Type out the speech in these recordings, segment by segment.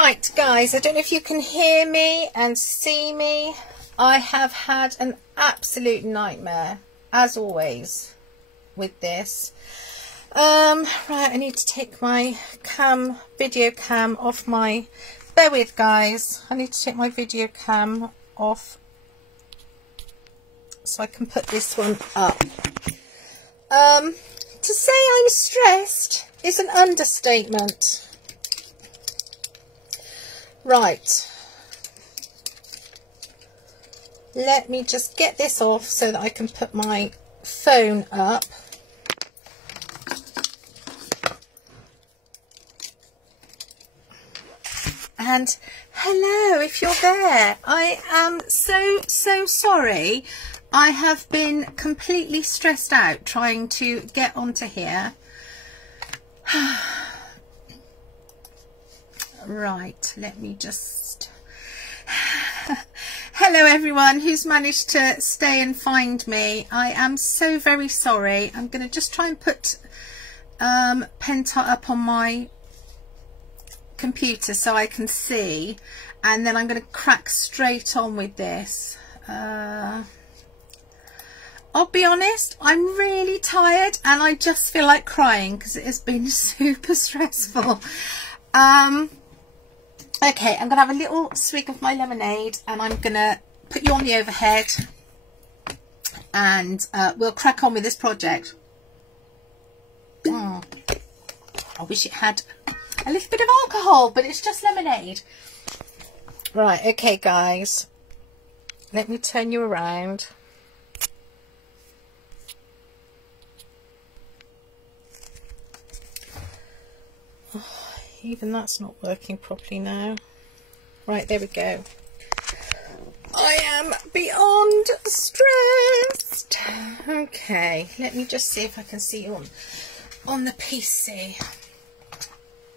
Right, guys, I don't know if you can hear me and see me. I have had an absolute nightmare, as always, with this. Right, I need to take my video cam off my... Bear with, guys. I need to take my video cam off so I can put this one up. To say I'm stressed is an understatement. Right, let me just get this off so that I can put my phone up. And hello, if you're there. I am so sorry. I have been completely stressed out trying to get onto here. Right, let me just... Hello everyone who's managed to stay and find me. I am so very sorry. I'm going to just try and put Penta up on my computer so I can see, and then I'm going to crack straight on with this. I'll be honest, I'm really tired and I just feel like crying because it has been super stressful. Okay, I'm going to have a little swig of my lemonade and I'm going to put you on the overhead and we'll crack on with this project. I wish it had a little bit of alcohol, but it's just lemonade. Right, okay guys, let me turn you around. Even that's not working properly now. Right, there we go. I am beyond stressed. Okay, let me just see if I can see you on the PC.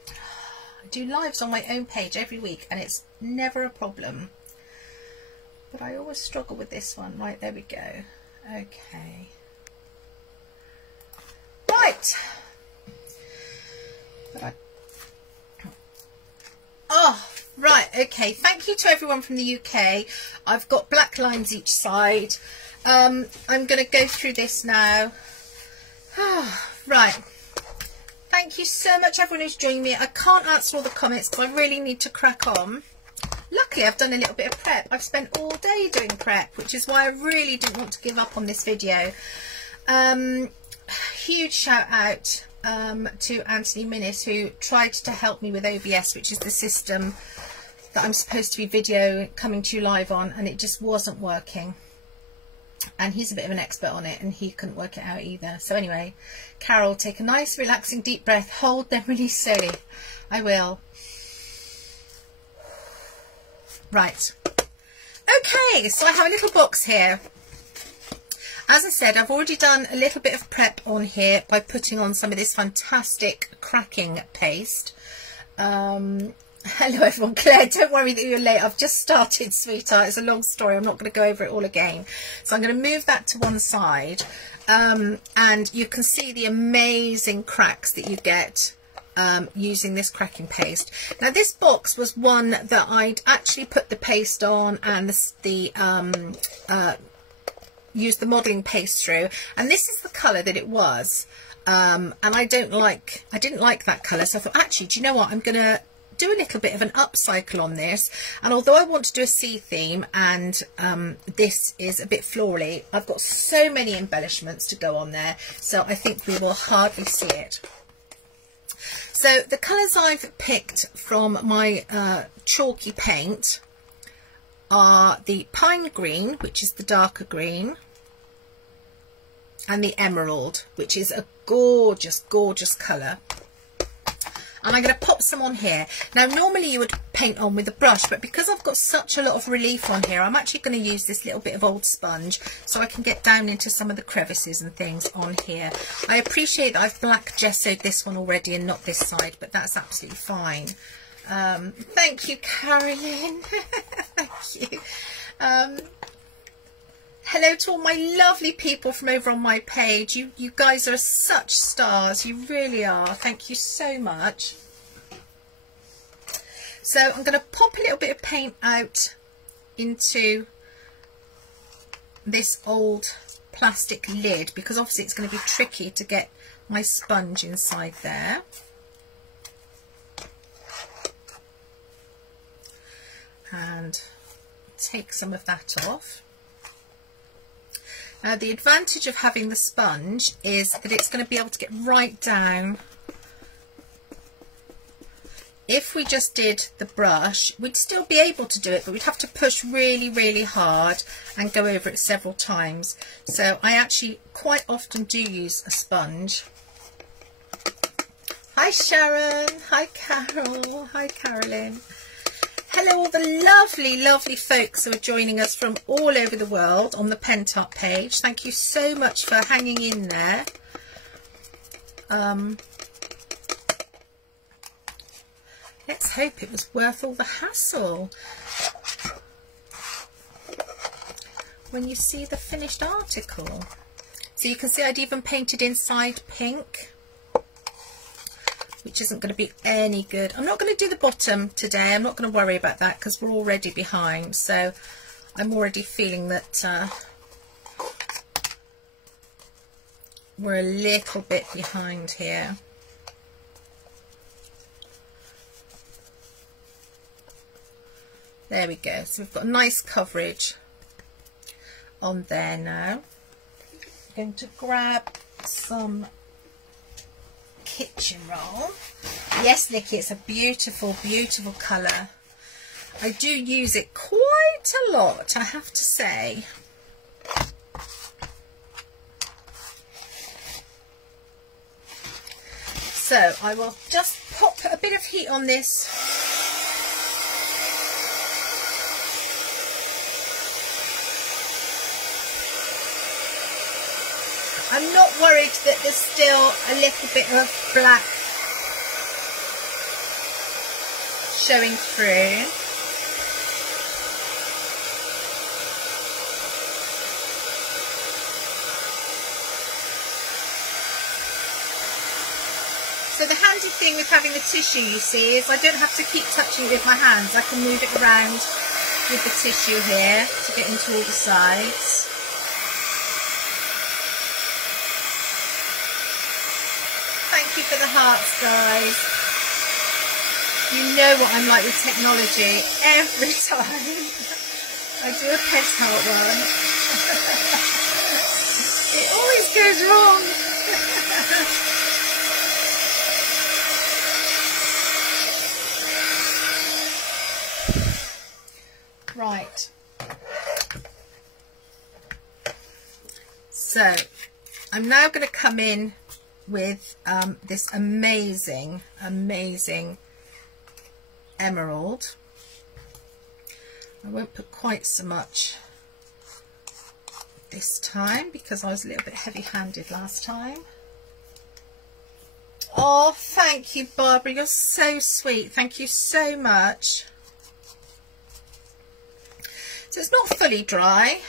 I do lives on my own page every week and it's never a problem. But I always struggle with this one. Right, there we go. Okay. Right. Oh, right, okay. Thank you to everyone from the UK. I've got black lines each side. I'm going to go through this now. Right. Thank you so much, everyone who's joining me. I can't answer all the comments, but I really need to crack on. Luckily, I've done a little bit of prep. I've spent all day doing prep, which is why I really didn't want to give up on this video. Huge shout out to Anthony Minnis, who tried to help me with OBS, which is the system that I'm supposed to be video coming to you live on, and it just wasn't working, and he's a bit of an expert on it and he couldn't work it out either. So anyway, Carol, take a nice relaxing deep breath, hold then release slowly. I will. Right, okay, so I have a little box here. As I said, I've already done a little bit of prep on here by putting on some of this fantastic cracking paste. Hello everyone. Claire, don't worry that you're late. I've just started, sweetheart. It's a long story. I'm not going to go over it all again. So I'm going to move that to one side. And you can see the amazing cracks that you get using this cracking paste. Now this box was one that I'd actually put the paste on and use the modelling paste through, and this is the colour that it was, and I didn't like that colour, so I thought, actually, do you know what, I'm going to do a little bit of an upcycle on this, and although I want to do a sea theme and this is a bit florally, I've got so many embellishments to go on there, so I think we will hardly see it. So the colours I've picked from my chalky paint are the pine green, which is the darker green, and the emerald, which is a gorgeous, gorgeous colour. And I'm going to pop some on here. Now, normally you would paint on with a brush, but because I've got such a lot of relief on here, I'm actually going to use this little bit of old sponge so I can get down into some of the crevices and things on here. I appreciate that I've black gessoed this one already and not this side, but that's absolutely fine. Thank you, Carolyn. Thank you. Hello to all my lovely people from over on my page. You guys are such stars. You really are. Thank you so much. So I'm going to pop a little bit of paint out into this old plastic lid, because obviously it's going to be tricky to get my sponge inside there. And take some of that off. Now the advantage of having the sponge is that it's going to be able to get right down. If we just did the brush, we'd still be able to do it, but we'd have to push really, really hard and go over it several times. So I actually quite often do use a sponge. Hi Sharon, hi Carol, hi Carolyn. Hello all the lovely, lovely folks who are joining us from all over the world on the Pentart page. Thank you so much for hanging in there. Let's hope it was worth all the hassle. When you see the finished article. So you can see I'd even painted inside pink, which isn't going to be any good. I'm not going to do the bottom today. I'm not going to worry about that because we're already behind. So I'm already feeling that we're a little bit behind here. There we go. So we've got nice coverage on there now. I'm going to grab some kitchen roll. Yes, Nikki, it's a beautiful, beautiful colour. I do use it quite a lot, I have to say. So I will just pop a bit of heat on this. I'm not worried that there's still a little bit of black showing through. So the handy thing with having the tissue, you see, is I don't have to keep touching it with my hands. I can move it around with the tissue here to get into all the sides. Thank you for the hearts, guys. You know what I'm like with technology. Every time I do a Pentacolor one, it always goes wrong. Right. So I'm now going to come in with this amazing emerald. I won't put quite so much this time because I was a little bit heavy-handed last time. Oh, thank you, Barbara, you're so sweet. Thank you so much. So it's not fully dry.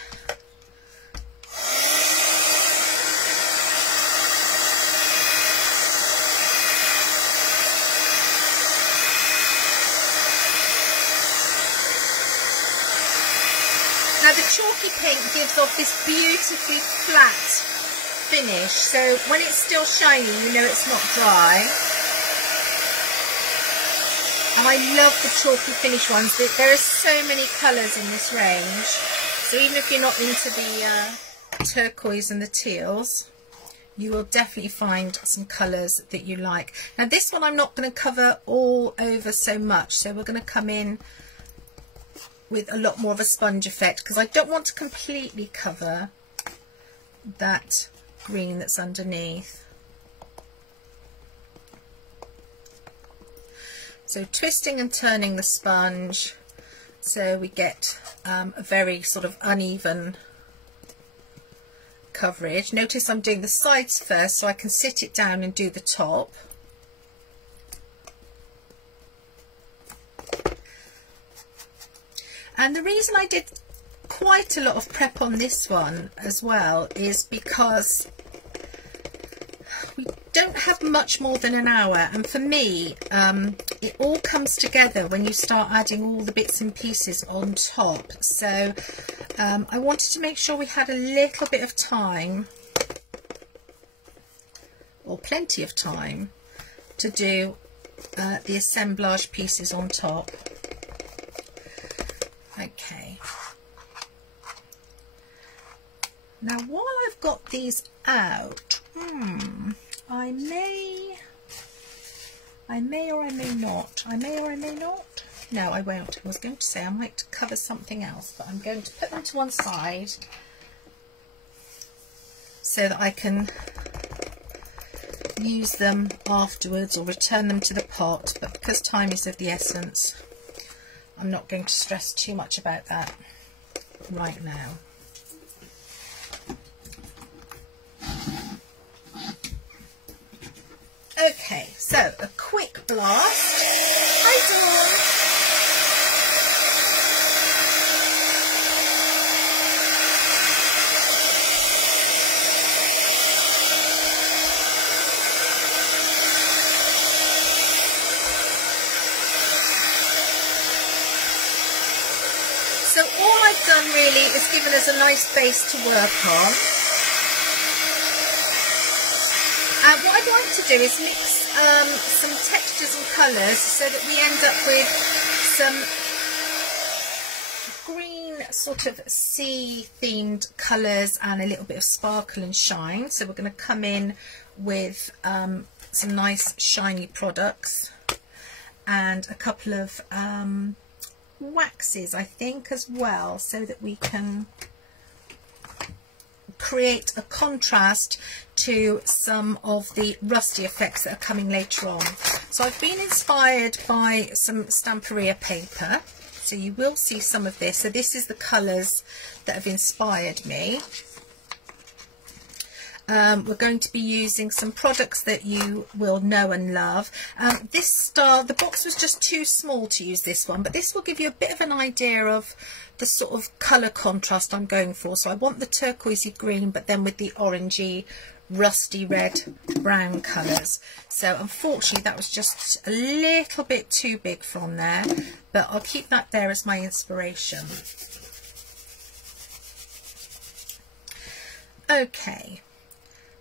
Now the chalky paint gives off this beautifully flat finish, so when it's still shiny you know it's not dry. And I love the chalky finish ones. There are so many colours in this range, so even if you're not into the turquoise and the teals, you will definitely find some colours that you like. Now this one I'm not going to cover all over so much, so we're going to come in with a lot more of a sponge effect because I don't want to completely cover that green that's underneath. So twisting and turning the sponge so we get a very sort of uneven coverage. Notice I'm doing the sides first so I can sit it down and do the top. And the reason I did quite a lot of prep on this one as well is because don't have much more than an hour, and for me it all comes together when you start adding all the bits and pieces on top. So I wanted to make sure we had a little bit of time, or plenty of time, to do the assemblage pieces on top. Okay, now while I've got these out, I may or I may not. No, I won't. I was going to say I might cover something else, but I'm going to put them to one side so that I can use them afterwards or return them to the pot. But because time is of the essence, I'm not going to stress too much about that right now. Okay, so a quick blast. Hi, Dawn. So all I've done really is given us a nice base to work on. What I'd like to do is mix some textures and colours so that we end up with some green sort of sea themed colours and a little bit of sparkle and shine. So we're going to come in with some nice shiny products and a couple of waxes, I think, as well, so that we can create a contrast to some of the rusty effects that are coming later on. So I've been inspired by some Stamperia paper, so you will see some of this. So this is the colours that have inspired me. We're going to be using some products that you will know and love. This style, the box was just too small to use this one, but this will give you a bit of an idea of the sort of colour contrast I'm going for. So I want the turquoisey green, but then with the orangey, rusty red, brown colours. So unfortunately that was just a little bit too big from there, but I'll keep that there as my inspiration. Okay.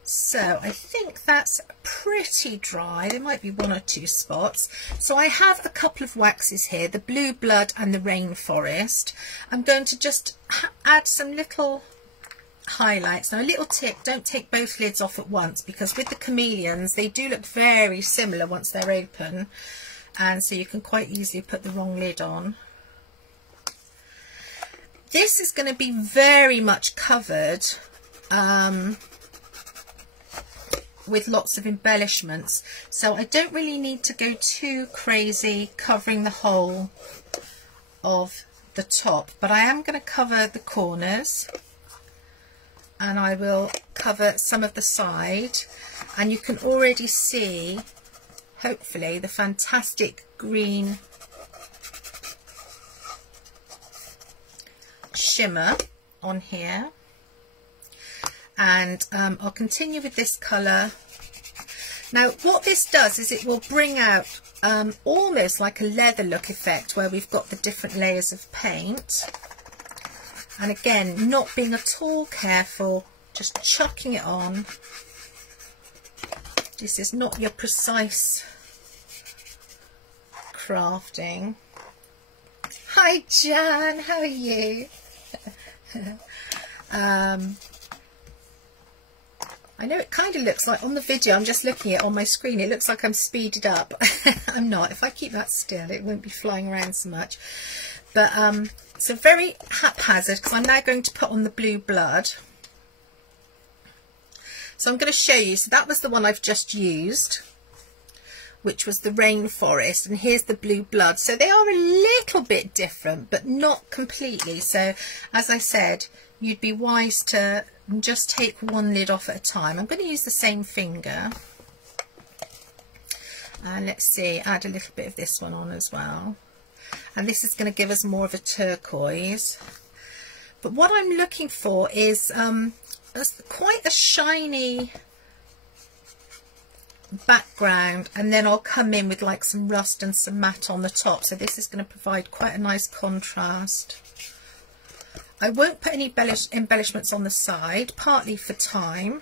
So I think that's pretty dry. There might be one or two spots. So I have a couple of waxes here, the Blue Blood and the Rainforest. I'm going to just add some little highlights. Now a little tip, don't take both lids off at once, because with the chameleons they do look very similar once they're open, and so you can quite easily put the wrong lid on. This is going to be very much covered with lots of embellishments, so I don't really need to go too crazy covering the whole of the top, but I am going to cover the corners and I will cover some of the side, and you can already see hopefully the fantastic green shimmer on here. And I'll continue with this colour. Now what this does is it will bring out almost like a leather look effect, where we've got the different layers of paint, and again not being at all careful, just chucking it on. This is not your precise crafting. Hi Jan, how are you? I know it kind of looks like on the video, I'm just looking at it on my screen, it looks like I'm speeded up. I'm not. If I keep that still it won't be flying around so much. But so very haphazard, because I'm now going to put on the Blue Blood. So I'm going to show you. So that was the one I've just used, which was the Rainforest, and here's the Blue Blood. So they are a little bit different, but not completely. So as I said, you'd be wise to just take one lid off at a time. I'm going to use the same finger, and let's see, add a little bit of this one on as well, and this is going to give us more of a turquoise. But what I'm looking for is quite a shiny background, and then I'll come in with like some rust and some matte on the top, so this is going to provide quite a nice contrast. I won't put any embellishments on the side, partly for time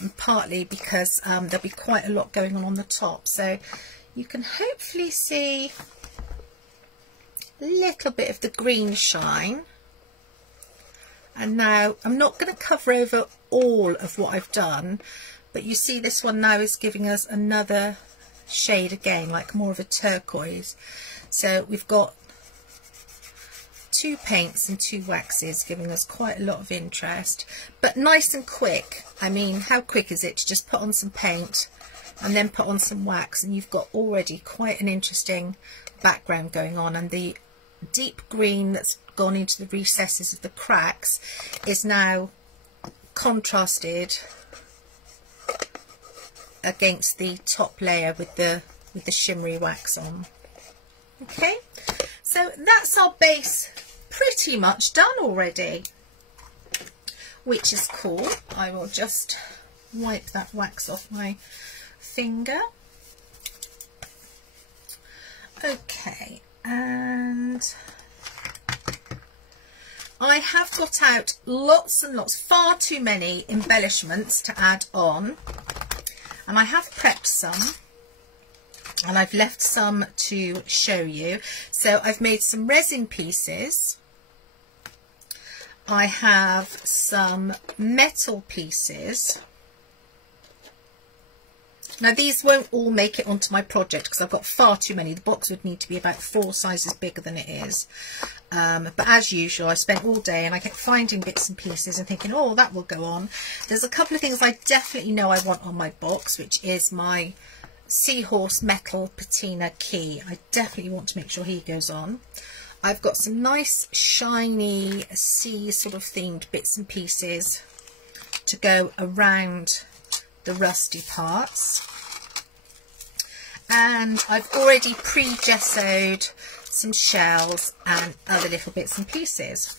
and partly because there'll be quite a lot going on the top, so you can hopefully see a little bit of the green shine. And now I'm not going to cover over all of what I've done, but you see this one now is giving us another shade again, like more of a turquoise. So we've got 2 paints and 2 waxes giving us quite a lot of interest, but nice and quick. I mean, how quick is it to just put on some paint and then put on some wax, and you've got already quite an interesting background going on, and the deep green that's gone into the recesses of the cracks is now contrasted against the top layer with the shimmery wax on. Okay, so that's our base pretty much done already, which is cool. I will just wipe that wax off my finger. Okay, and I have got out lots and lots, far too many embellishments to add on, and I have prepped some and I've left some to show you. So I've made some resin pieces, I have some metal pieces. Now these won't all make it onto my project because I've got far too many. The box would need to be about 4 sizes bigger than it is. But as usual, I spent all day and I kept finding bits and pieces and thinking, oh, that will go on. There's a couple of things I definitely know I want on my box, which is my seahorse metal patina key. I definitely want to make sure he goes on. I've got some nice shiny sea sort of themed bits and pieces to go around the rusty parts, and I've already pre-gessoed some shells and other little bits and pieces,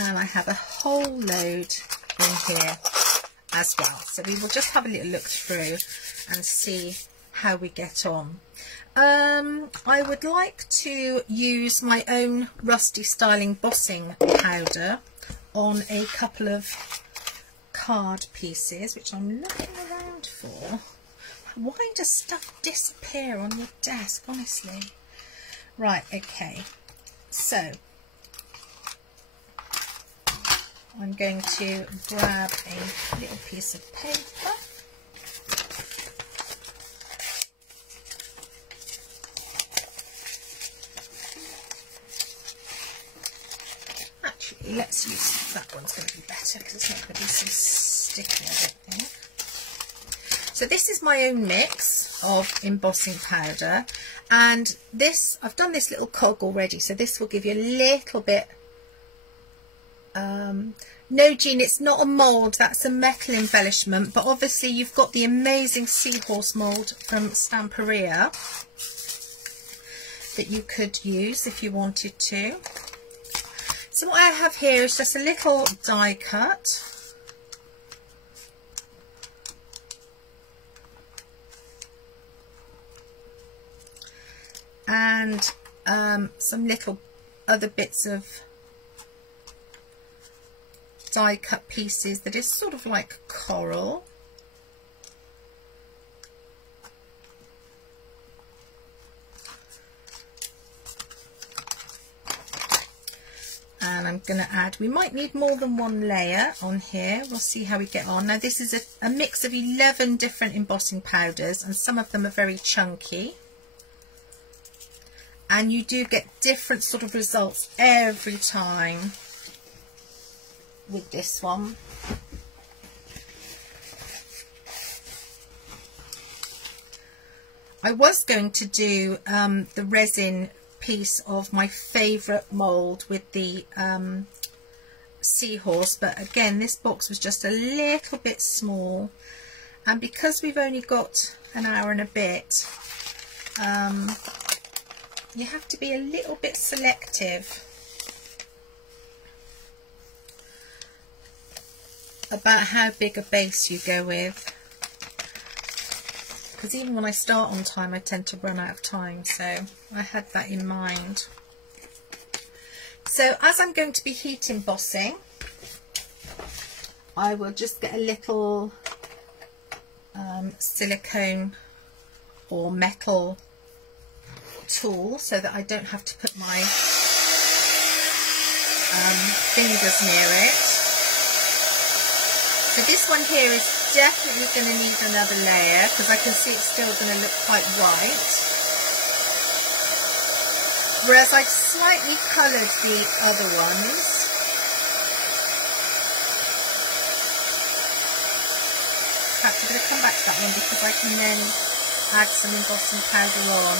and I have a whole load in here as well, so we will just have a little look through and see how we get on. I would like to use my own rusty style embossing powder on a couple of card pieces, which I'm looking around for. Why does stuff disappear on your desk, honestly? Right, okay, so I'm going to grab a little piece of paper. Let's use that one's going to be better because it's not going to be so sticky, I don't think. So this is my own mix of embossing powder, and this, I've done this little cog already, so this will give you a little bit. No, Jean, it's not a mould, that's a metal embellishment, but obviously you've got the amazing seahorse mould from Stamperia that you could use if you wanted to. So what I have here is just a little die cut. And some little other bits of die cut pieces that is sort of like coral. And I'm going to add, we might need more than one layer on here, we'll see how we get on. Now this is a mix of 11 different embossing powders, and some of them are very chunky, and you do get different sort of results every time with this one. I was going to do the resin piece of my favourite mould with the seahorse, but again this box was just a little bit small, and because we've only got an hour and a bit, you have to be a little bit selective. about how big a base you go with, because even when I start on time I tend to run out of time, so I had that in mind. So as I'm going to be heat embossing, I will just get a little silicone or metal tool so that I don't have to put my fingers near it. So this one here is definitely going to need another layer because I can see it's still going to look quite white. Whereas I've slightly coloured the other ones. In fact, I'm going to come back to that one because I can then add some embossing powder on.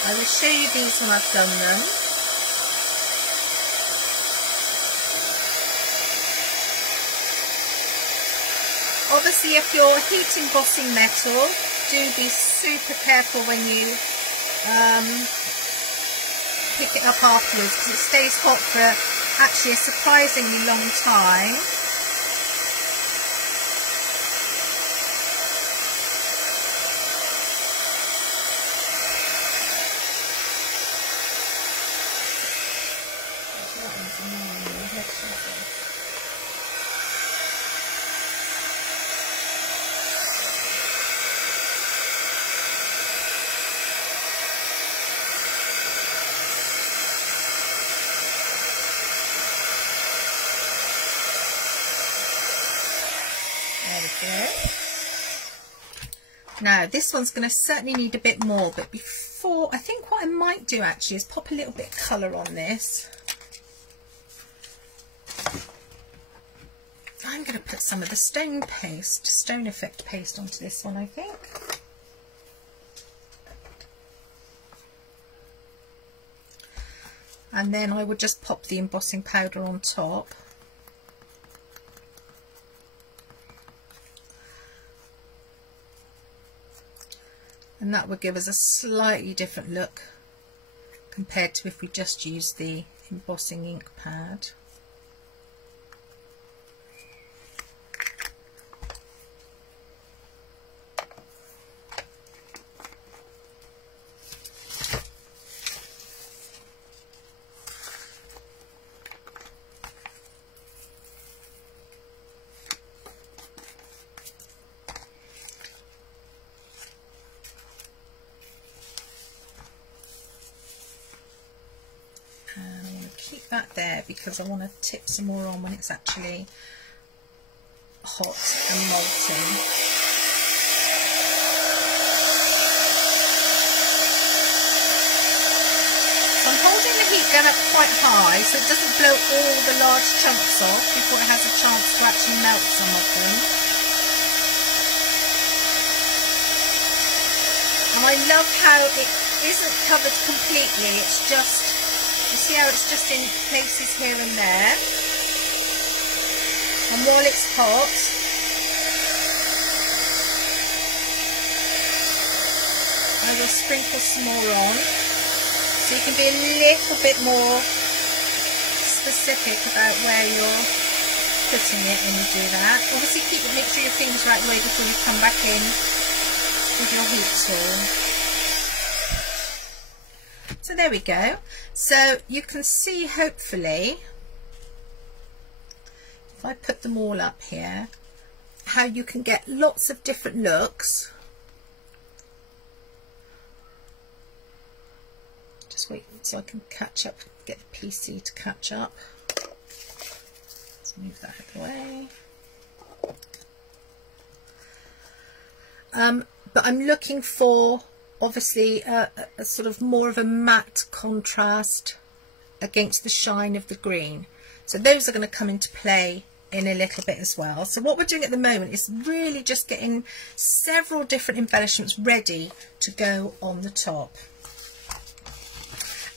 I will show you these when I've done them. Obviously, if you're heat embossing metal, do be super careful when you pick it up afterwards, because it stays hot for actually a surprisingly long time. Now this one's going to certainly need a bit more, but before, I think what I might do actually is pop a little bit of colour on this. I'm going to put some of the stone effect paste onto this one, I think. And then I would just pop the embossing powder on top. And that would give us a slightly different look compared to if we just use the embossing ink pad. That there because I want to tip some more on when it's actually hot and molten. So I'm holding the heat gun up quite high so it doesn't blow all the large chunks off before it has a chance to actually melt some of them. And I love how it isn't covered completely, it's just, you see how it's just in places here and there. And while it's hot, I will sprinkle some more on. So you can be a little bit more specific about where you're putting it when you do that. Obviously make sure your fingers are out the way before you come back in with your heat tool. So there we go. So you can see, hopefully, if I put them all up here, how you can get lots of different looks. Just wait so I can catch up, get the PC to catch up. Let's move that out of the way. But I'm looking for, obviously, a sort of more of a matte contrast against the shine of the green. So those are going to come into play in a little bit as well. So what we're doing at the moment is really just getting several different embellishments ready to go on the top.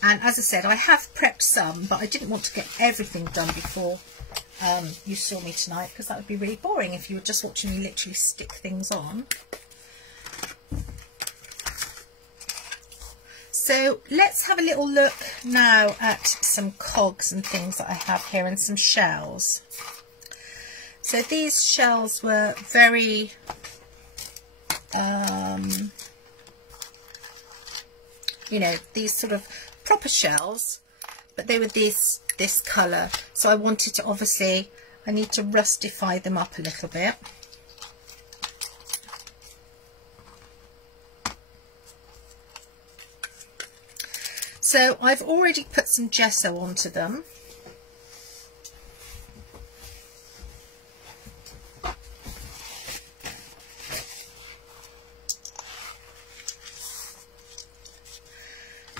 And as I said, I have prepped some, but I didn't want to get everything done before you saw me tonight, because that would be really boring if you were just watching me literally stick things on. So let's have a little look now at some cogs and things that I have here, and some shells. So these shells were very you know, these sort of proper shells, but they were this colour. So I wanted to, obviously, I need to rustify them up a little bit. So I've already put some gesso onto them.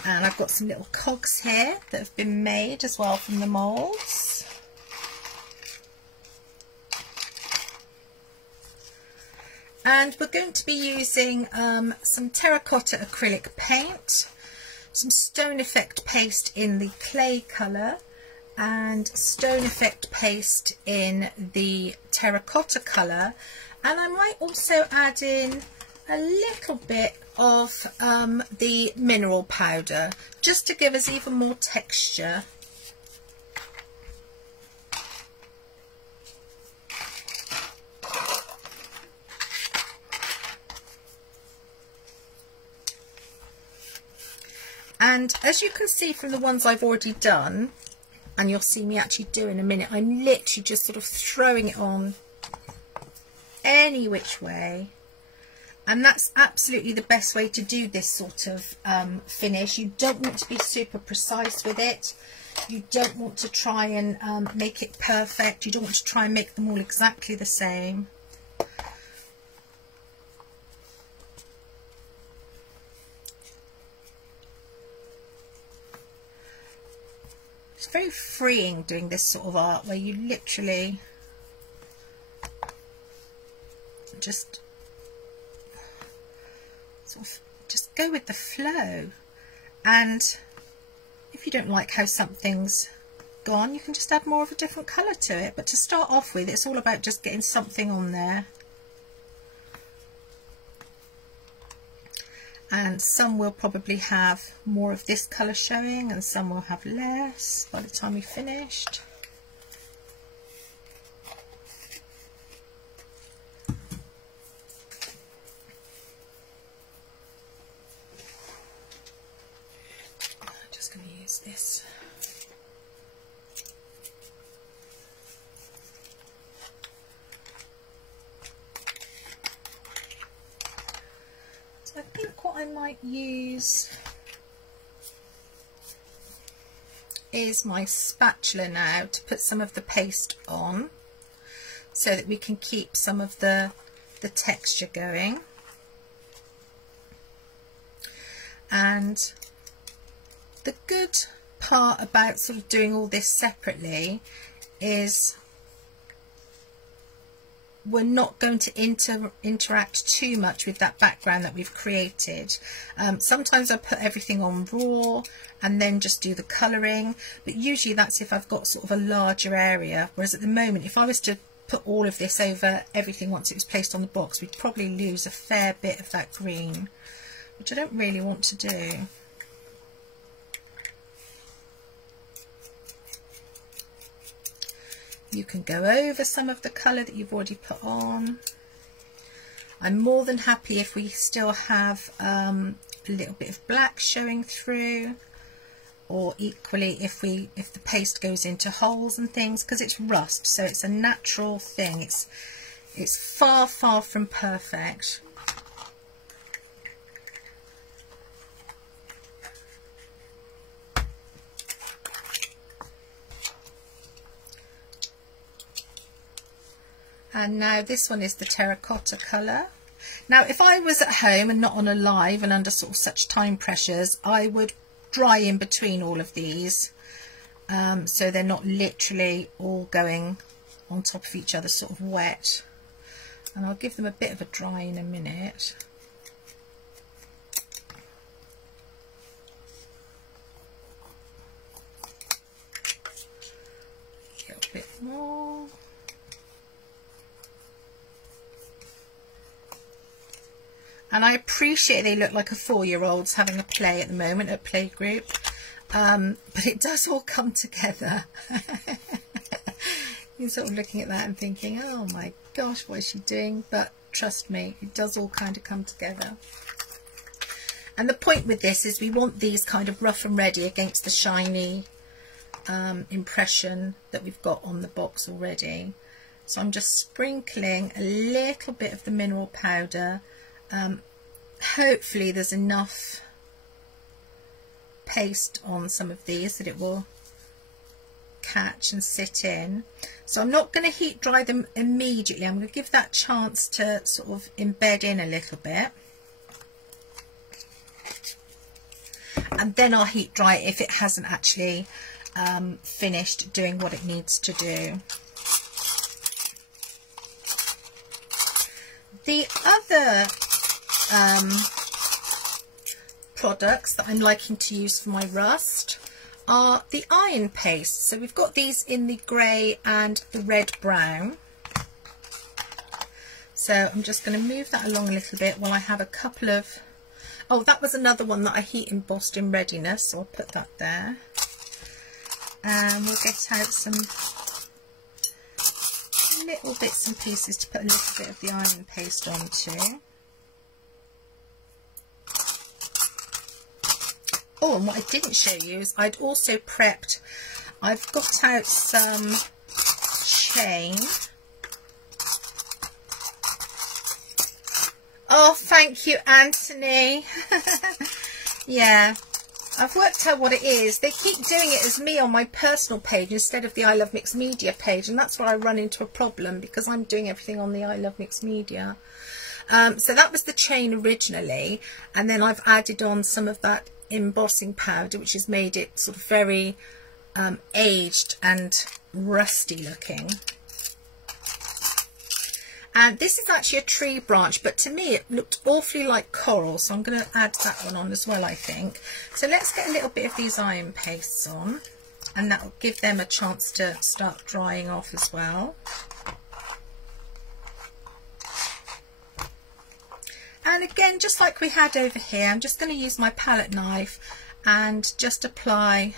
And I've got some little cogs here that have been made as well from the moulds. And we're going to be using some terracotta acrylic paint, some Stone Effect paste in the clay colour, and Stone Effect paste in the terracotta colour. And I might also add in a little bit of the mineral powder, just to give us even more texture. And as you can see from the ones I've already done, and you'll see me actually do in a minute, I'm literally just sort of throwing it on any which way. And that's absolutely the best way to do this sort of finish. You don't want to be super precise with it. You don't want to try and make it perfect. You don't want to try and make them all exactly the same. It's very freeing doing this sort of art, where you literally just sort of just go with the flow. And if you don't like how something's gone, you can just add more of a different colour to it. But to start off with, it's all about just getting something on there. And some will probably have more of this colour showing, and some will have less by the time we've finished. This. So I think what I might use is my spatula now to put some of the paste on, so that we can keep some of the texture going. And the good part about sort of doing all this separately is we're not going to interact too much with that background that we've created. Sometimes I put everything on raw and then just do the colouring, but usually that's if I've got sort of a larger area, whereas at the moment, if I was to put all of this over everything once it was placed on the box, we'd probably lose a fair bit of that green, which I don't really want to do. You can go over some of the colour that you've already put on. I'm more than happy if we still have a little bit of black showing through, or equally if the paste goes into holes and things, because it's rust, so it's a natural thing. It's far from perfect. And now this one is the terracotta colour. Now if I was at home and not on a live and under sort of such time pressures, I would dry in between all of these, so they're not literally all going on top of each other sort of wet. And I'll give them a bit of a dry in a minute. A little bit more. and I appreciate they look like a 4-year-old's having a play at the moment at playgroup, but it does all come together. You're sort of looking at that and thinking, oh my gosh, what is she doing? But trust me, it does all kind of come together. And the point with this is we want these kind of rough and ready against the shiny impression that we've got on the box already. So I'm just sprinkling a little bit of the mineral powder. Hopefully there's enough paste on some of these that it will catch and sit in. So I'm not going to heat dry them immediately. I'm going to give that chance to sort of embed in a little bit, and then I'll heat dry it if it hasn't actually finished doing what it needs to do. The other products that I'm liking to use for my rust are the iron paste. So we've got these in the grey and the red brown. So I'm just going to move that along a little bit while I have a couple of, oh, that was another one that I heat embossed in readiness, so I'll put that there. And we'll get out some little bits and pieces to put a little bit of the iron paste onto. Oh, and what I didn't show you is I'd also prepped, I've got out some chain. Oh, thank you, Anthony. Yeah, I've worked out what it is. They keep doing it as me on my personal page instead of the I Love Mixed Media page, and that's where I run into a problem because I'm doing everything on the I Love Mixed Media. So that was the chain originally, and then I've added on some of that embossing powder, which has made it sort of very aged and rusty looking. And this is actually a tree branch, but to me it looked awfully like coral, so I'm going to add that one on as well, I think. So let's get a little bit of these iron pastes on, and that will give them a chance to start drying off as well. And again, just like we had over here, I'm just going to use my palette knife and just apply.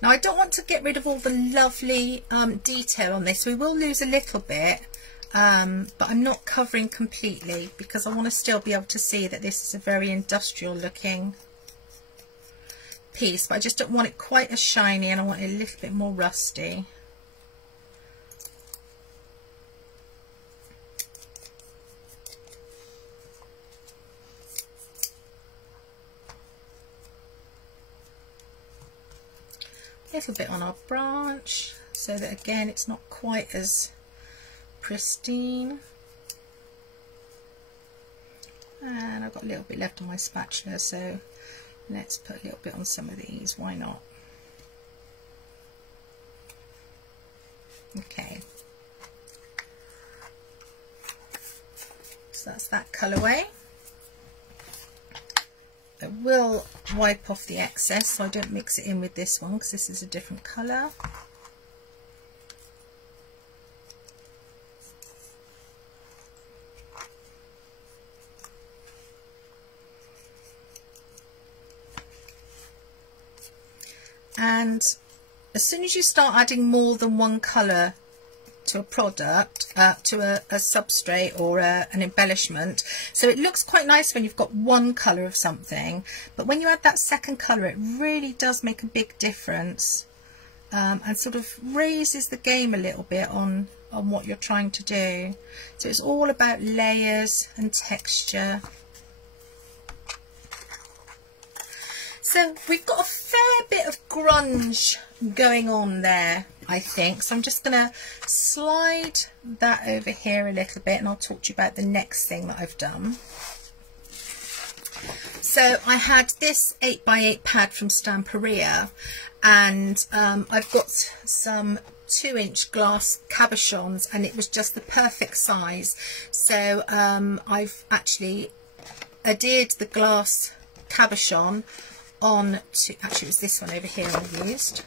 Now I don't want to get rid of all the lovely detail on this. We will lose a little bit, but I'm not covering completely because I want to still be able to see that this is a very industrial looking piece, but I just don't want it quite as shiny, and I want it a little bit more rusty. A little bit on our branch so that again it's not quite as pristine, and I've got a little bit left on my spatula, so let's put a little bit on some of these, why not? Okay, so that's that colourway. I will wipe off the excess so I don't mix it in with this one because this is a different colour. And as soon as you start adding more than one colour to a product, to a substrate or an embellishment, so it looks quite nice when you've got one colour of something, but when you add that second colour it really does make a big difference, and sort of raises the game a little bit on what you're trying to do. So it's all about layers and texture. So we've got a fair bit of grunge going on there, I think. So I'm just going to slide that over here a little bit, and I'll talk to you about the next thing that I've done. So I had this 8x8 pad from Stamperia, and I've got some 2-inch glass cabochons, and it was just the perfect size. So I've actually adhered the glass cabochon on to, actually it was this one over here I used,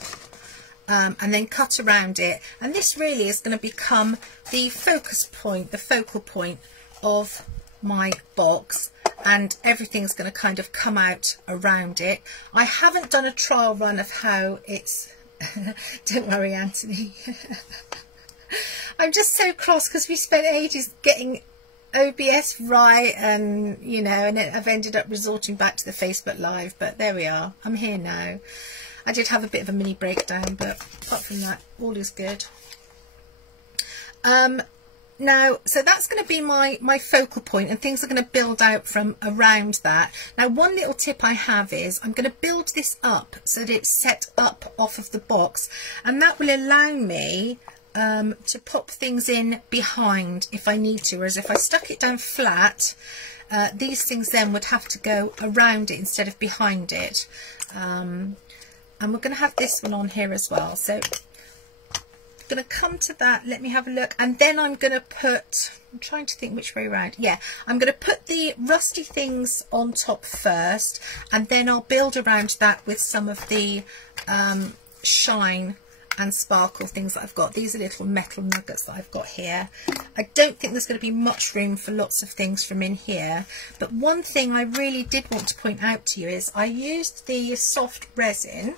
and then cut around it, and this really is going to become the focus point, the focal point of my box. and everything's going to kind of come out around it. I haven't done a trial run of how it's don't worry, Anthony. I'm just so cross because we spent ages getting OBS right, and you know, and I've ended up resorting back to the Facebook Live, but there we are. I'm here now. I did have a bit of a mini breakdown, but apart from that, all is good. Now, so that's going to be my focal point, and things are going to build out from around that. Now, one little tip I have is I'm going to build this up so that it's set up off of the box, and that will allow me to pop things in behind if I need to, whereas if I stuck it down flat, these things then would have to go around it instead of behind it. And we're going to have this one on here as well, so I'm going to come to that. Let me have a look, and then I'm going to put, I'm trying to think which way around. Yeah, I'm going to put the rusty things on top first, and then I'll build around that with some of the shine and sparkle things that I've got. These are little metal nuggets that I've got here. I don't think there's going to be much room for lots of things from in here, but one thing I really did want to point out to you is I used the soft resin,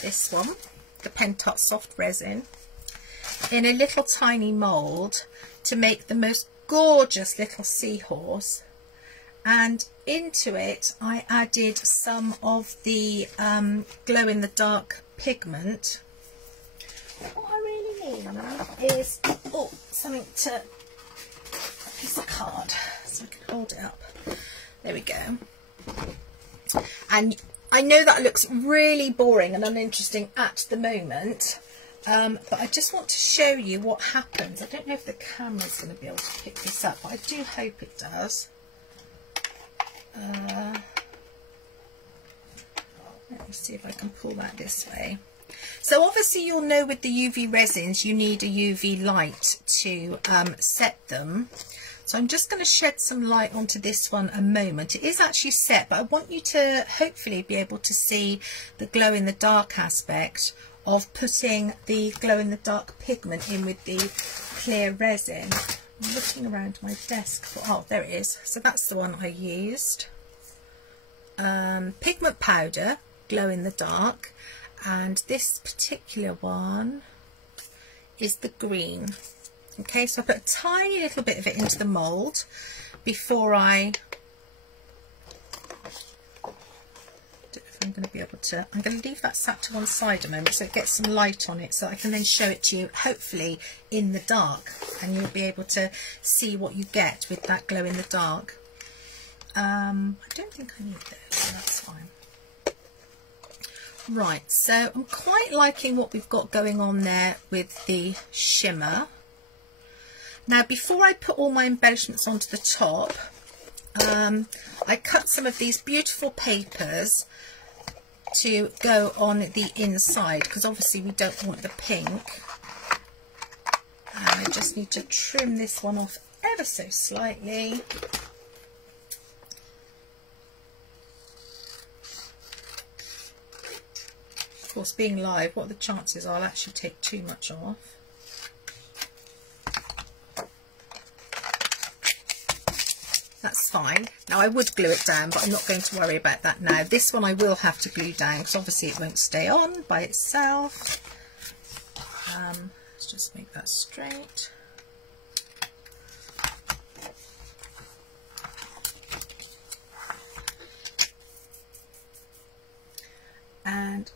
this one, the Pentacolor soft resin, in a little tiny mould to make the most gorgeous little seahorse, and into it I added some of the glow in the dark pigment. What I really need is something to, a piece of card so I can hold it up. There we go. And I know that looks really boring and uninteresting at the moment, but I just want to show you what happens. I don't know if the camera's going to be able to pick this up, but I do hope it does. Let me see if I can pull that this way. So obviously you'll know with the UV resins you need a UV light to set them. So I'm just going to shed some light onto this one a moment. It is actually set, but I want you to hopefully be able to see the glow in the dark aspect of putting the glow in the dark pigment in with the clear resin. I'm looking around my desk for, oh, there it is. So that's the one I used. Pigment powder, glow in the dark, and this particular one is the green. Okay, so I put a tiny little bit of it into the mould before I don't know if I'm going to be able to, I'm going to leave that sat to one side a moment so it gets some light on it, so I can then show it to you hopefully in the dark, and you'll be able to see what you get with that glow in the dark. I don't think I need those, so that's fine. Right, so I'm quite liking what we've got going on there with the shimmer. Now, before I put all my embellishments onto the top, I cut some of these beautiful papers to go on the inside, because obviously we don't want the pink. And I just need to trim this one off ever so slightly. Of course, being live, what are the chances I'll actually take too much off? That's fine. Now I would glue it down, but I'm not going to worry about that now. This one I will have to glue down because obviously it won't stay on by itself. Let's just make that straight. And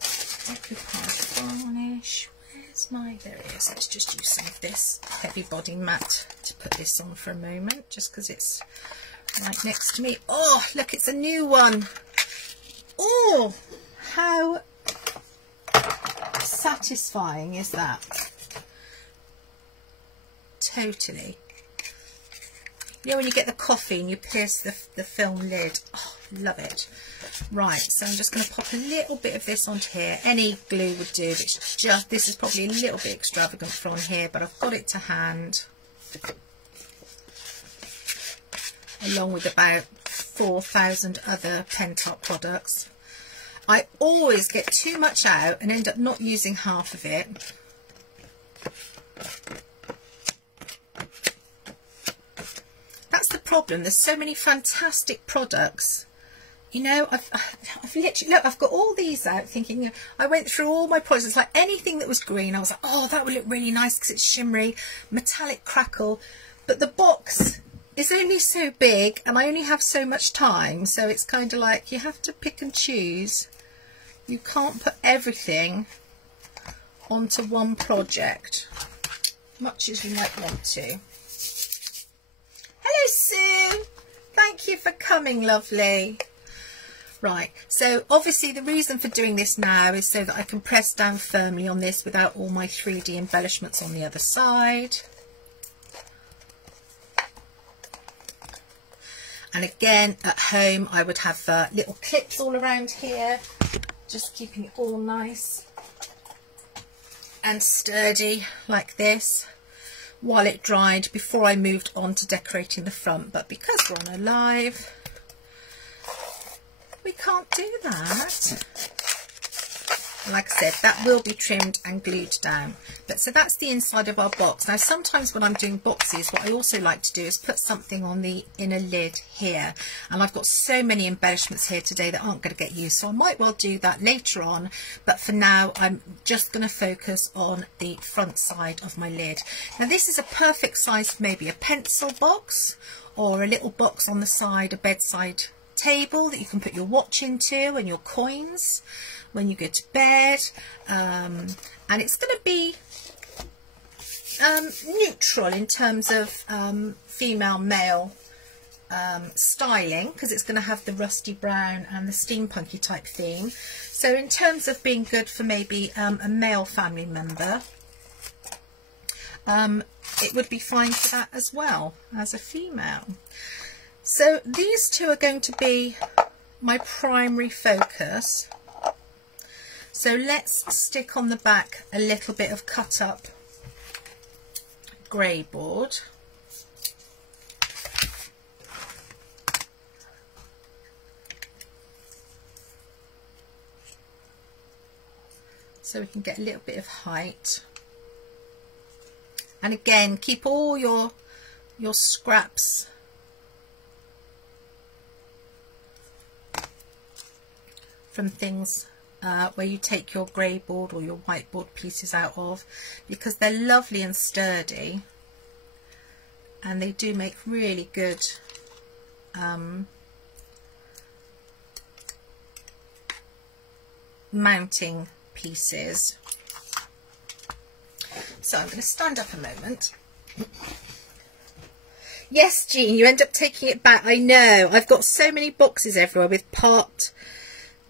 decoupage varnish. Where's my, there it is. Let's just use some of this heavy body matte to put this on for a moment, just because it's right next to me. Oh, look, it's a new one. Oh, how satisfying is that? Totally. You know when you get the coffee and you pierce the film lid? Oh, love it. Right, so I'm just going to pop a little bit of this onto here. Any glue would do, but it's just, this is probably a little bit extravagant for on here, but I've got it to hand. Along with about 4,000 other Pentacolor products. I always get too much out and end up not using half of it. problem. There's so many fantastic products. You know, I've literally, look, I've got all these out thinking, I went through all my products. It's like anything that was green, I was like, oh, that would look really nice because it's shimmery, metallic crackle. But the box is only so big and I only have so much time. So it's kind of like you have to pick and choose. You can't put everything onto one project, much as you might want to. Hello, Sue. Thank you for coming, lovely. Right, so obviously the reason for doing this now is so that I can press down firmly on this without all my 3D embellishments on the other side. And again, at home, I would have little clips all around here, just keeping it all nice and sturdy like this while it dried before I moved on to decorating the front. But because we're on a live, we can't do that. Like I said, that will be trimmed and glued down. But so that's the inside of our box. Now sometimes when I'm doing boxes, what I also like to do is put something on the inner lid here. And I've got so many embellishments here today that aren't going to get used, so I might well do that later on. But for now, I'm just going to focus on the front side of my lid. Now this is a perfect size for maybe a pencil box or a little box on the side, a bedside table that you can put your watch into and your coins when you go to bed, and it's going to be neutral in terms of female male styling, because it's going to have the rusty brown and the steampunky type theme. So in terms of being good for maybe a male family member, it would be fine for that as well as a female. So these two are going to be my primary focus. So let's stick on the back a little bit of cut up grey board. So we can get a little bit of height. And again, keep all your scraps from things where you take your grey board or your whiteboard pieces out of, because they're lovely and sturdy and they do make really good mounting pieces. So I'm going to stand up a moment. Yes, Jean, you end up taking it back. I know, I've got so many boxes everywhere with part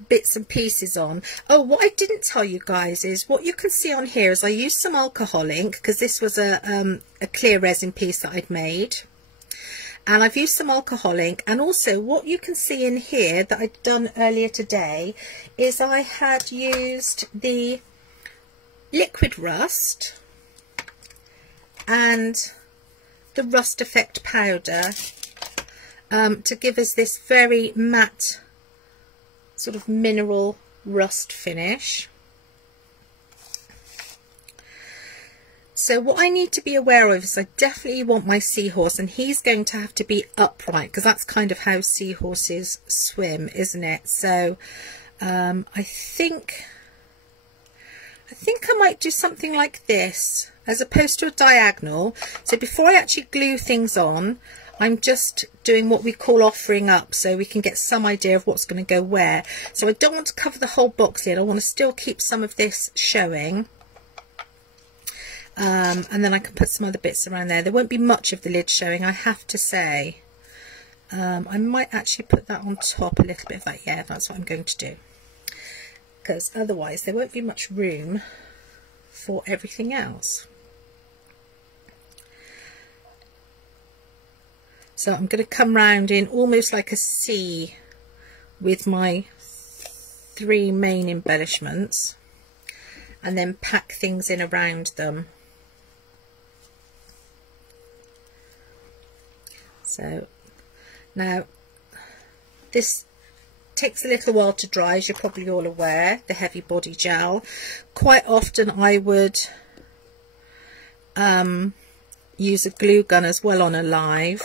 bits and pieces on. Oh, what I didn't tell you guys is what you can see on here is I used some alcohol ink because this was a clear resin piece that I'd made, and I've used some alcohol ink. And also what you can see in here that I'd done earlier today is I had used the liquid rust and the rust effect powder to give us this very matte sort of mineral rust finish. So what I need to be aware of is I definitely want my seahorse, and he's going to have to be upright because that's kind of how seahorses swim, isn't it? So I think I might do something like this as opposed to a diagonal. So before I actually glue things on, I'm just doing what we call offering up, so we can get some idea of what's going to go where. So I don't want to cover the whole box lid. I want to still keep some of this showing. And then I can put some other bits around there. There won't be much of the lid showing, I have to say. I might actually put that on top, a little bit of that. Yeah, that's what I'm going to do. Because otherwise there won't be much room for everything else. So I'm going to come round in almost like a C with my 3 main embellishments and then pack things in around them. So now this takes a little while to dry, as you're probably all aware, the heavy body gel. Quite often I would use a glue gun as well on a live.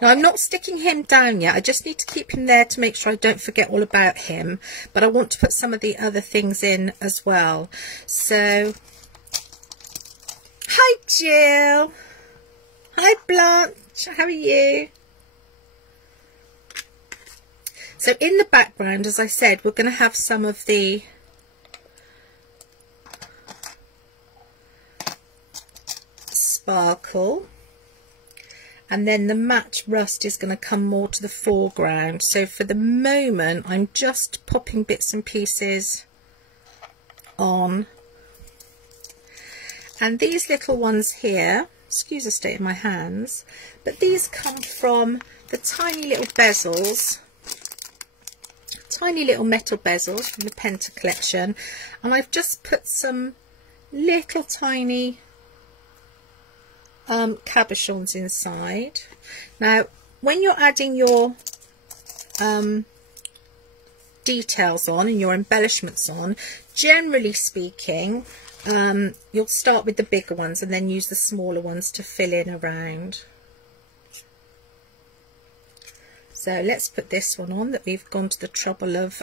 Now I'm not sticking him down yet, I just need to keep him there to make sure I don't forget all about him, but I want to put some of the other things in as well. So, hi Jill, hi Blanche, how are you? So in the background, as I said, we're going to have some of the sparkle, and then the matte rust is going to come more to the foreground. So for the moment I'm just popping bits and pieces on, and these little ones here, excuse the state of my hands, but these come from the tiny little bezels, tiny little metal bezels from the Penta collection, and I've just put some little tiny cabochons inside. Now when you're adding your details on and your embellishments on, generally speaking, you'll start with the bigger ones and then use the smaller ones to fill in around. So let's put this one on that we've gone to the trouble of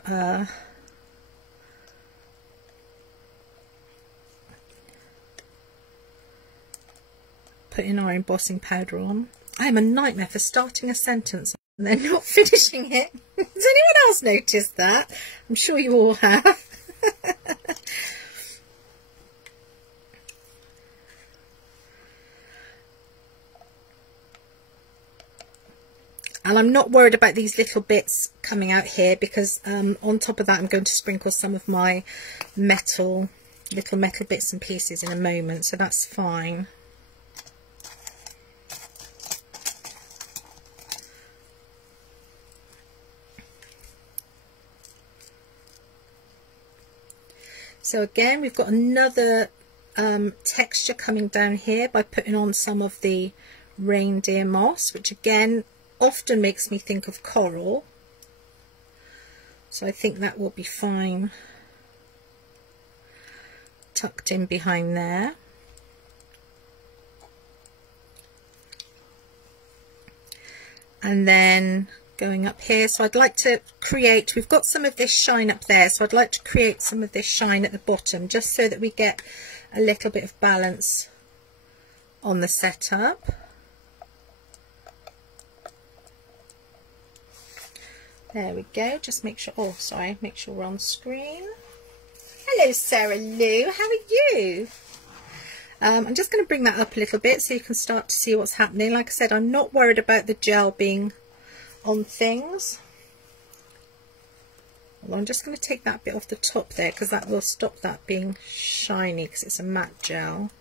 putting our embossing powder on. I am a nightmare for starting a sentence and then not finishing it. Has anyone else noticed that? I'm sure you all have. And I'm not worried about these little bits coming out here, because on top of that I'm going to sprinkle some of my little metal bits and pieces in a moment, so that's fine. So again, we've got another texture coming down here by putting on some of the Reindeer Moss, which again often makes me think of coral, so I think that will be fine tucked in behind there. And then going up here, so I'd like to create, we've got some of this shine up there, so I'd like to create some of this shine at the bottom, just so that we get a little bit of balance on the setup. There we go, just make sure, oh sorry, make sure we're on screen. Hello Sarah Lou, how are you? I'm just going to bring that up a little bit so you can start to see what's happening. Like I said, I'm not worried about the gel being on things. Well, I'm just going to take that bit off the top there, because that will stop that being shiny, because it's a matte gel.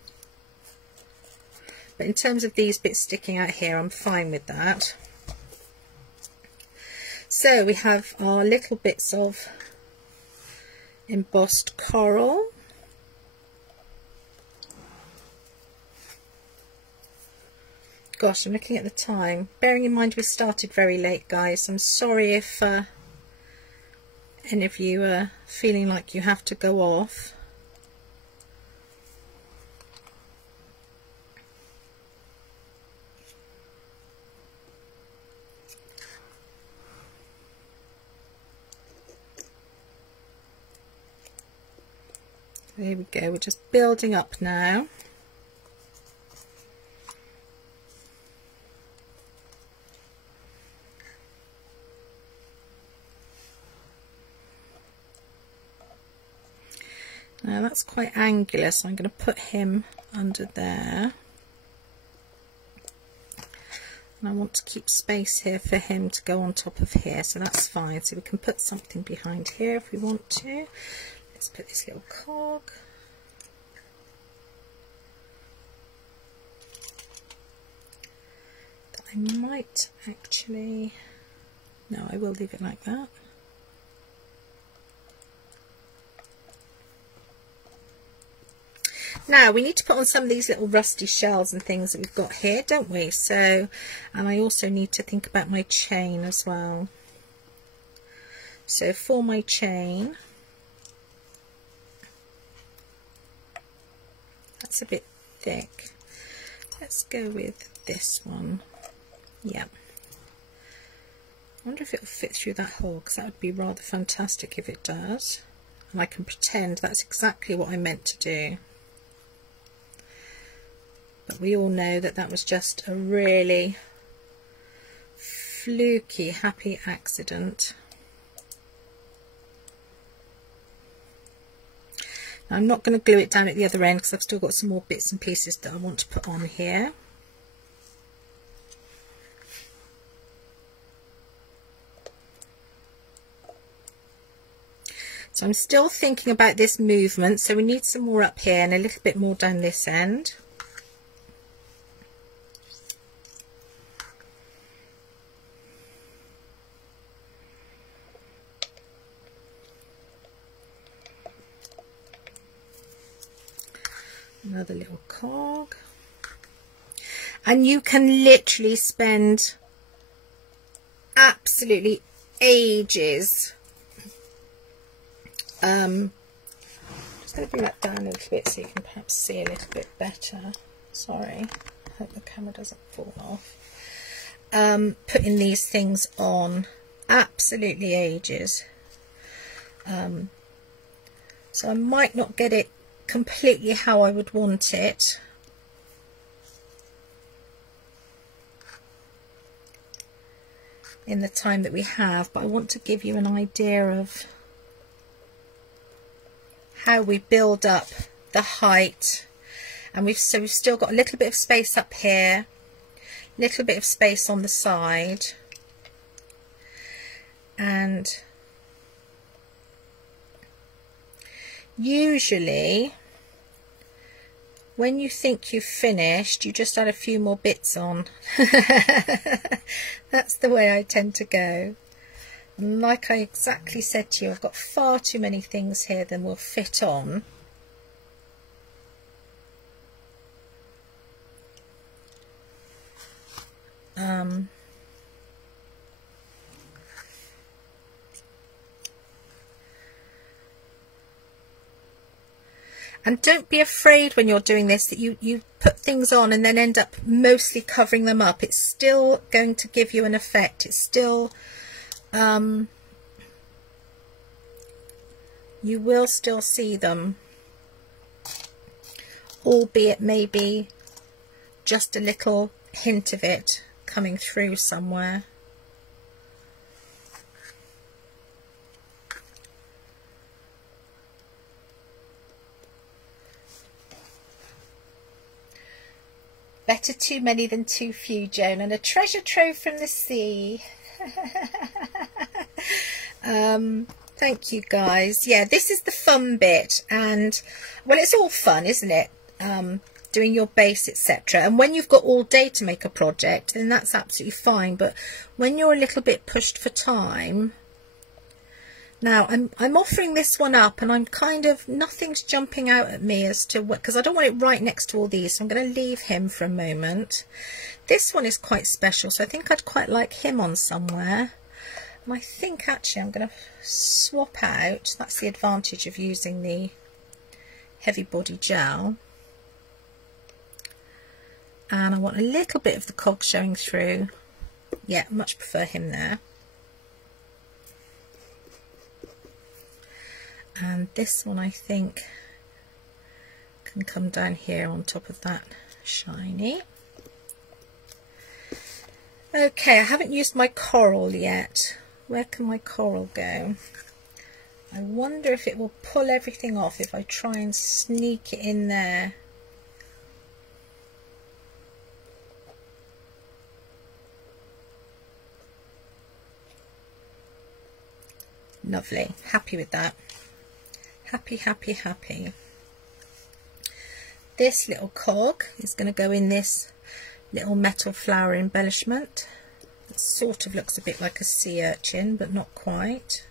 But in terms of these bits sticking out here, I'm fine with that. So we have our little bits of embossed coral. Gosh, I'm looking at the time. Bearing in mind we started very late, guys. I'm sorry if any of you are feeling like you have to go off. There we go, we're just building up now. Now that's quite angular, so I'm going to put him under there. And I want to keep space here for him to go on top of here, so that's fine. So we can put something behind here if we want to. Let's put this little cog. I might actually, no, I will leave it like that. Now we need to put on some of these little rusty shells and things that we've got here, don't we? So, and I also need to think about my chain as well. So for my chain, that's a bit thick. Let's go with this one. Yeah, I wonder if it'll fit through that hole, because that would be rather fantastic if it does. And I can pretend that's exactly what I meant to do. But we all know that that was just a really fluky, happy accident. Now, I'm not going to glue it down at the other end because I've still got some more bits and pieces that I want to put on here. So I'm still thinking about this movement, so we need some more up here and a little bit more down this end. Another little cog. And you can literally spend absolutely ages. Just going to bring that down a little bit so you can perhaps see a little bit better. Sorry, I hope the camera doesn't fall off. Putting these things on absolutely ages. So I might not get it completely how I would want it. In the time that we have, but I want to give you an idea of how we build up the height. And we've still got a little bit of space up here, a little bit of space on the side, and usually when you think you've finished, you just add a few more bits on. That's the way I tend to go. And like I exactly said to you, I've got far too many things here than will fit on. And don't be afraid when you're doing this that you put things on and then end up mostly covering them up. It's still going to give you an effect. It's still, you will still see them, albeit maybe just a little hint of it coming through somewhere. Better too many than too few, Joan, and a treasure trove from the sea. Thank you, guys. Yeah, this is the fun bit, and well, it's all fun, isn't it? Doing your base, etc. And when you've got all day to make a project, then that's absolutely fine. But when you're a little bit pushed for time, now I'm offering this one up, and I'm kind of, nothing's jumping out at me as to what, because I don't want it right next to all these, so I'm going to leave him for a moment. This one is quite special, so I think I'd quite like him on somewhere. And I think actually I'm going to swap out. That's the advantage of using the heavy body gel. And I want a little bit of the cog showing through. Yeah, much prefer him there. And this one I think can come down here on top of that shiny. Okay, I haven't used my coral yet. Where can my coral go? I wonder if it will pull everything off if I try and sneak it in there. Lovely, happy with that. Happy, happy, happy. This little cog is going to go in this little metal flower embellishment. It sort of looks a bit like a sea urchin, but not quite.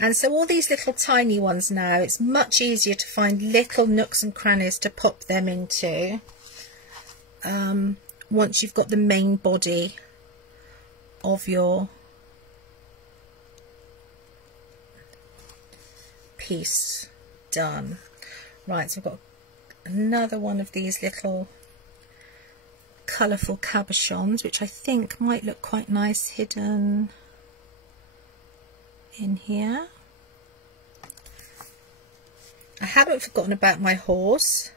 And so all these little tiny ones now, it's much easier to find little nooks and crannies to pop them into once you've got the main body of your piece done. Right, so I've got another one of these little colourful cabochons, which I think might look quite nice hidden in here. I haven't forgotten about my horse,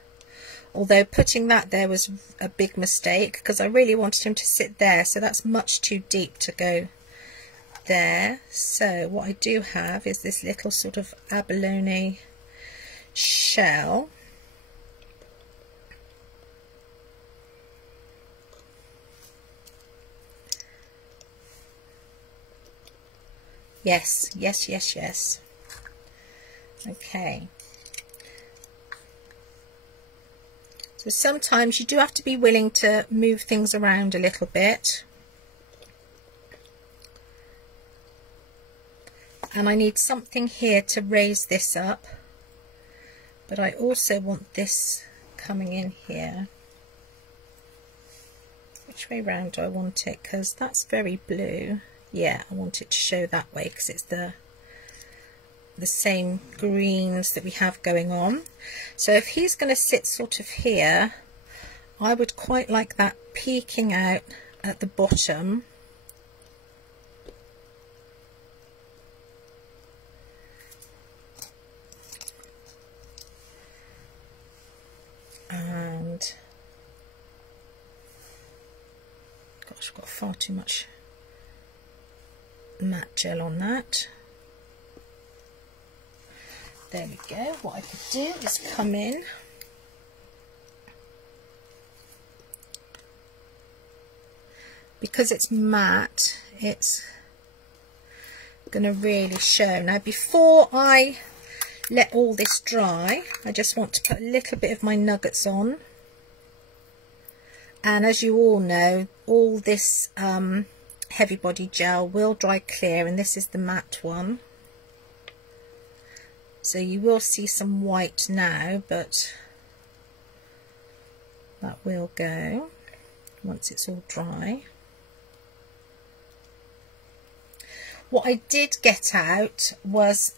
although putting that there was a big mistake because I really wanted him to sit there, so that's much too deep to go there. So what I do have is this little sort of abalone shell. Yes, yes, yes, yes. Okay. So sometimes you do have to be willing to move things around a little bit. And I need something here to raise this up. But I also want this coming in here. Which way round do I want it? Because that's very blue. Yeah, I want it to show that way because it's the same greens that we have going on. So if he's going to sit sort of here, I would quite like that peeking out at the bottom. And gosh, I've got far too much matte gel on that. There we go. What I could do is come in because it's matte, it's going to really show. Now before I let all this dry, I just want to put a little bit of my nuggets on, and as you all know, all this heavy body gel will dry clear, and this is the matte one, so you will see some white now, but that will go once it's all dry. What I did get out was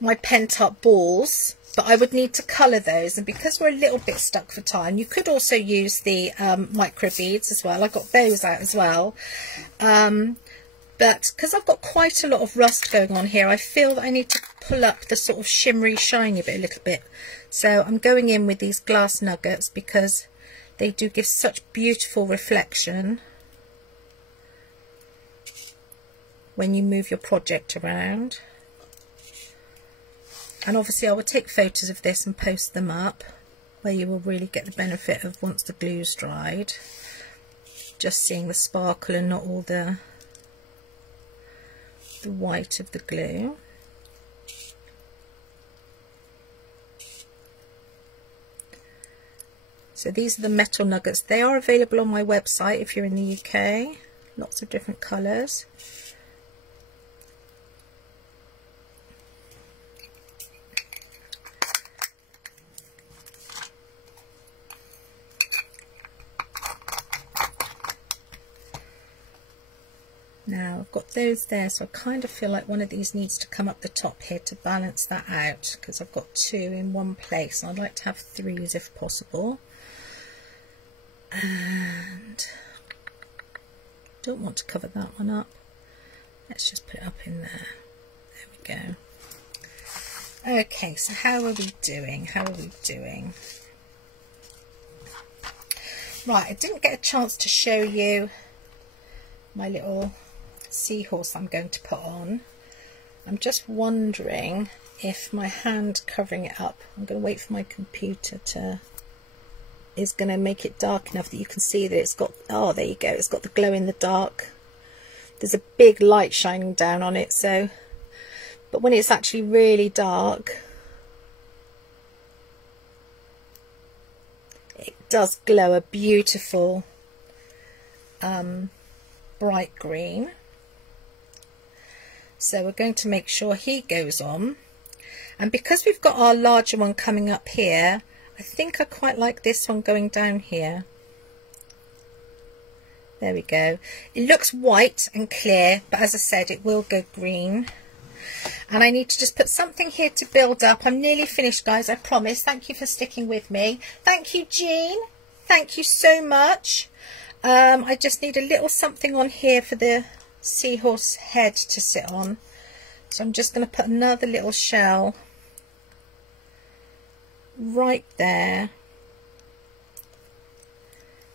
my pent up balls, but I would need to colour those, and because we're a little bit stuck for time, you could also use the micro beads as well. I got those out as well, but because I've got quite a lot of rust going on here, I feel that I need to pull up the sort of shimmery shiny bit a little bit. So I'm going in with these glass nuggets because they do give such beautiful reflection when you move your project around. And obviously I will take photos of this and post them up, where you will really get the benefit of, once the glue's dried, just seeing the sparkle and not all the white of the glue. So these are the metal nuggets. They are available on my website if you're in the UK. Lots of different colours. Now I've got those there, so I kind of feel like one of these needs to come up the top here to balance that out, because I've got two in one place and I'd like to have threes if possible. And don't want to cover that one up. Let's just put it up in there. There we go. Okay, so how are we doing? How are we doing? Right, I didn't get a chance to show you my little seahorse I'm going to put on. I'm just wondering if my hand covering it up, I'm going to wait for my computer to, is going to make it dark enough that you can see that it's got, oh there you go, it's got the glow in the dark. There's a big light shining down on it, so, but when it's actually really dark, it does glow a beautiful bright green. So we're going to make sure he goes on, and because we've got our larger one coming up here, I think I quite like this one going down here. There we go. It looks white and clear, but as I said, it will go green. And I need to just put something here to build up. I'm nearly finished, guys, I promise. Thank you for sticking with me. Thank you, Jean. thank you so much. I just need a little something on here for the seahorse head to sit on. So I'm just going to put another little shell right there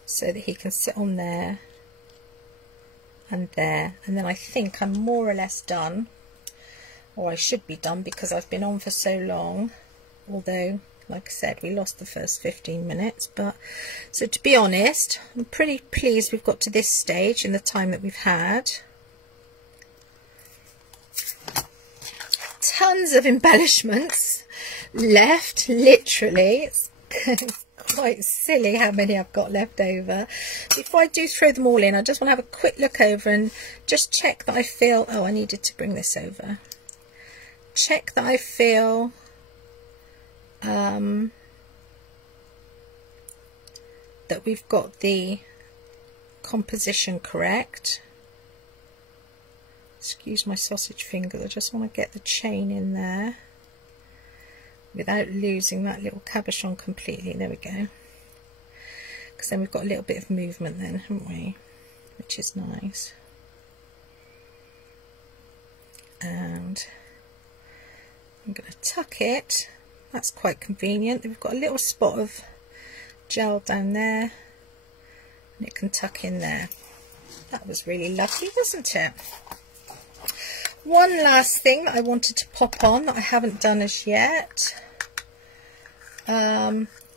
so that he can sit on there and there, and then I think I'm more or less done, or I should be done because I've been on for so long, although like I said we lost the first 15 minutes. But so to be honest, I'm pretty pleased we've got to this stage in the time that we've had. Tons of embellishments left, literally. It's quite silly how many I've got left over. Before I do throw them all in, I just want to have a quick look over and just check that I feel, oh, I needed to bring this over, check that I feel that we've got the composition correct. Excuse my sausage fingers, I just want to get the chain in there without losing that little cabochon completely. There we go, because then we've got a little bit of movement then, haven't we, which is nice. And I'm going to tuck it. That's quite convenient. We've got a little spot of gel down there and it can tuck in there. That was really lovely, wasn't it? One last thing that I wanted to pop on that I haven't done as yet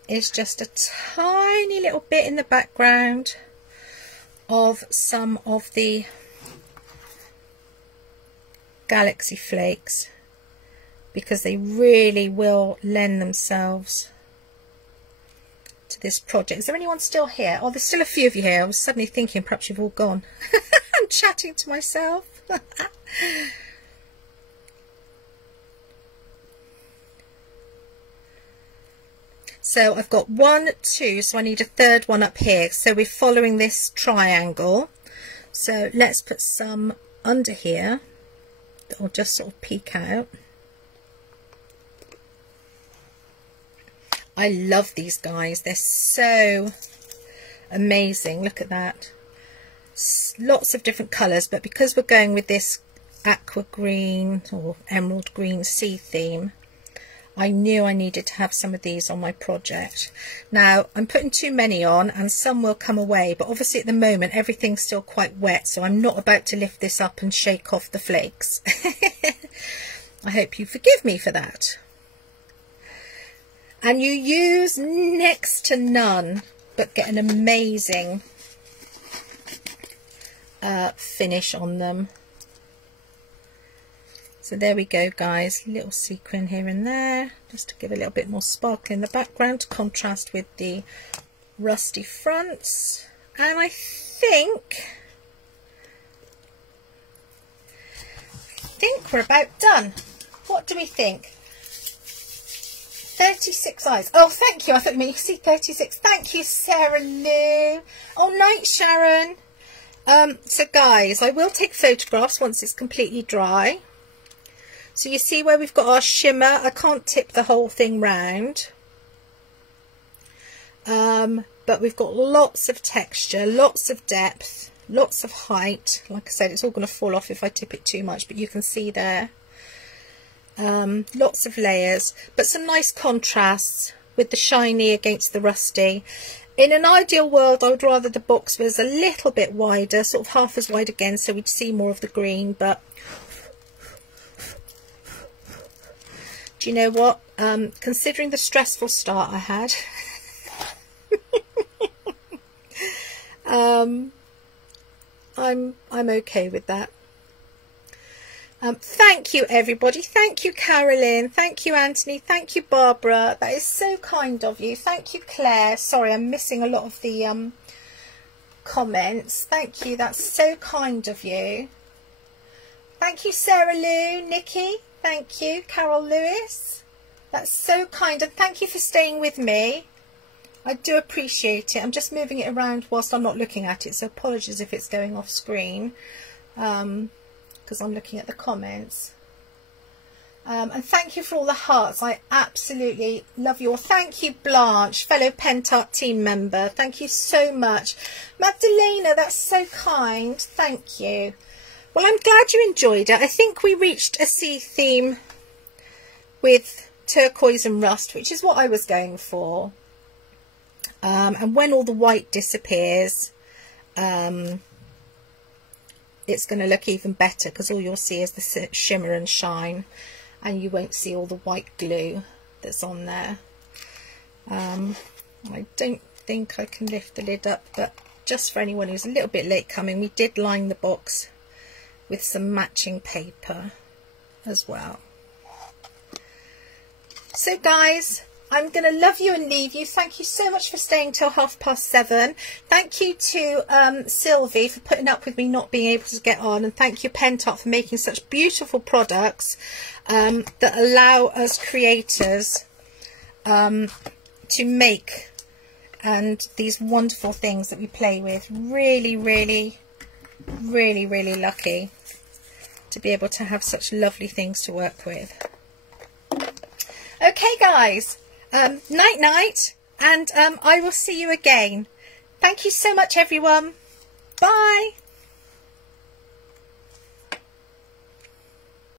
is just a tiny little bit in the background of some of the galaxy flakes, because they really will lend themselves to this project. Is there anyone still here? Oh, there's still a few of you here. I was suddenly thinking perhaps you've all gone. I'm chatting to myself. So I've got 1, 2, so I need a third one up here. So we're following this triangle. So let's put some under here that will just sort of peek out. I love these guys. They're so amazing. Look at that. Lots of different colours, but because we're going with this aqua green or emerald green sea theme, I knew I needed to have some of these on my project. Now I'm putting too many on and some will come away, but obviously at the moment everything's still quite wet, so I'm not about to lift this up and shake off the flakes. I hope you forgive me for that. And you use next to none but get an amazing finish on them. So there we go, guys, little sequin here and there just to give a little bit more sparkle in the background to contrast with the rusty fronts. And I think we're about done. What do we think? 36 eyes. Oh, thank you. I thought you meant you could see 36. Thank you, Sarah Lou. Oh, night, Sharon. So guys, I will take photographs once it's completely dry. So you see where we've got our shimmer. I can't tip the whole thing round. But we've got lots of texture, lots of depth, lots of height. Like I said, it's all going to fall off if I tip it too much, but you can see there. Lots of layers, but some nice contrasts with the shiny against the rusty. In an ideal world, I would rather the box was a little bit wider, sort of half as wide again, so we'd see more of the green. But do you know what? Considering the stressful start I had, I'm okay with that. Thank you, everybody. Thank you, Carolyn. Thank you, Anthony. Thank you, Barbara. That is so kind of you. Thank you, Claire. Sorry, I'm missing a lot of the comments. Thank you. That's so kind of you. Thank you, Sarah Lou, Nikki. Thank you, Carol Lewis. That's so kind. And thank you for staying with me. I do appreciate it. I'm just moving it around whilst I'm not looking at it, so apologies if it's going off screen. Because I'm looking at the comments. And thank you for all the hearts. I absolutely love you all. Thank you, Blanche, fellow Pentart team member. Thank you so much. Magdalena, that's so kind. Thank you. Well, I'm glad you enjoyed it. I think we reached a sea theme with turquoise and rust, which is what I was going for. And when all the white disappears, it's going to look even better, because all you'll see is the shimmer and shine, and you won't see all the white glue that's on there. I don't think I can lift the lid up, but just for anyone who's a little bit late coming, we did line the box with some matching paper as well. So guys, I'm going to love you and leave you. Thank you so much for staying till 7:30. Thank you to Sylvie for putting up with me not being able to get on, and thank you Pentart for making such beautiful products that allow us creators to make and these wonderful things that we play with. Really, really, really, really lucky to be able to have such lovely things to work with. Okay guys, night night, and I will see you again. Thank you so much everyone. Bye.